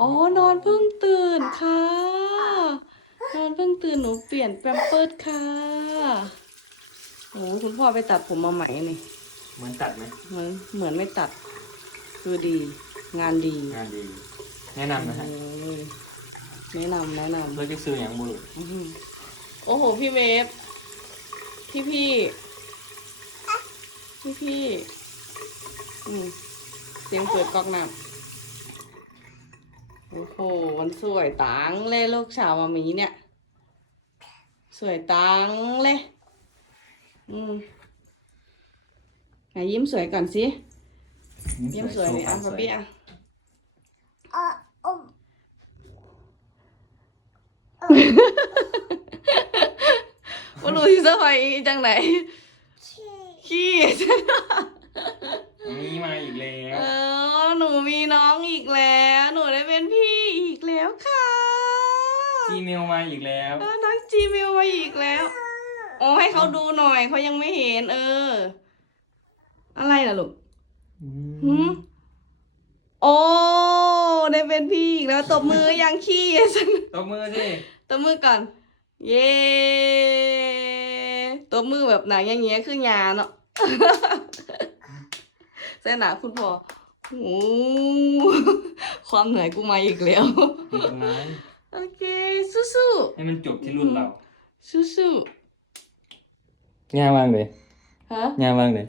อ๋อนอนเพิ่งตื่นค่ะ นอนเพิ่งตื่นหนูเปลี่ยนแปมเพิร์ดค่ะโอ้คุณพ่อไปตัดผมมาใหม่นี่เหมือนตัดไหมเหมือนเหมือนไม่ตัดคือดี งานดีงานดี แนะนำนะฮะเออแนะนำแนะนำ เราจะซื้ออย่างบุรุษอื้อหือโอ้โห พี่เวฟ พี่พี่ พี่พี่อืมเสียงเปิดก๊อกน้ำ โอ้โหมันสวยตังเลยลูกสาวมามีเนี่ย สวยตังเลย อืมไหนยิ้มสวยก่อนสิ ยิ้มสวยเลยอะป๊าปี้อะว่ารู้ที่เซอร์ไพรส์จังไหน ขี้มีมาอีกแล้เอวอหนูมีน้องอีกแล้ว หนูได้เป็นพี่อีก แล้วค่ะ จีเมลมาอีกแล้วเออน้องจีมิวมาอีกแล้วโอ้ให้เขาดูหน่อยเขายังไม่เห็น เออ อะไรล่ะลูกหืมโอ้ได้เป็นพี่อีกแล้วตบมือยังขี้ฉันตบมือสิตบมือก่อน เย้ตบมือแบบหนังอย่างเงี้ยคือยาเนาะเส้นหนาคุณพ่อ โอ้ความเหนื่อยกูมาอีกแล้วมีต้นไม้โอเค สู้ให้มันจบที่รุ่นเรา ๆสู้ง่ายวางเลยๆฮะ ง่ายวางเลย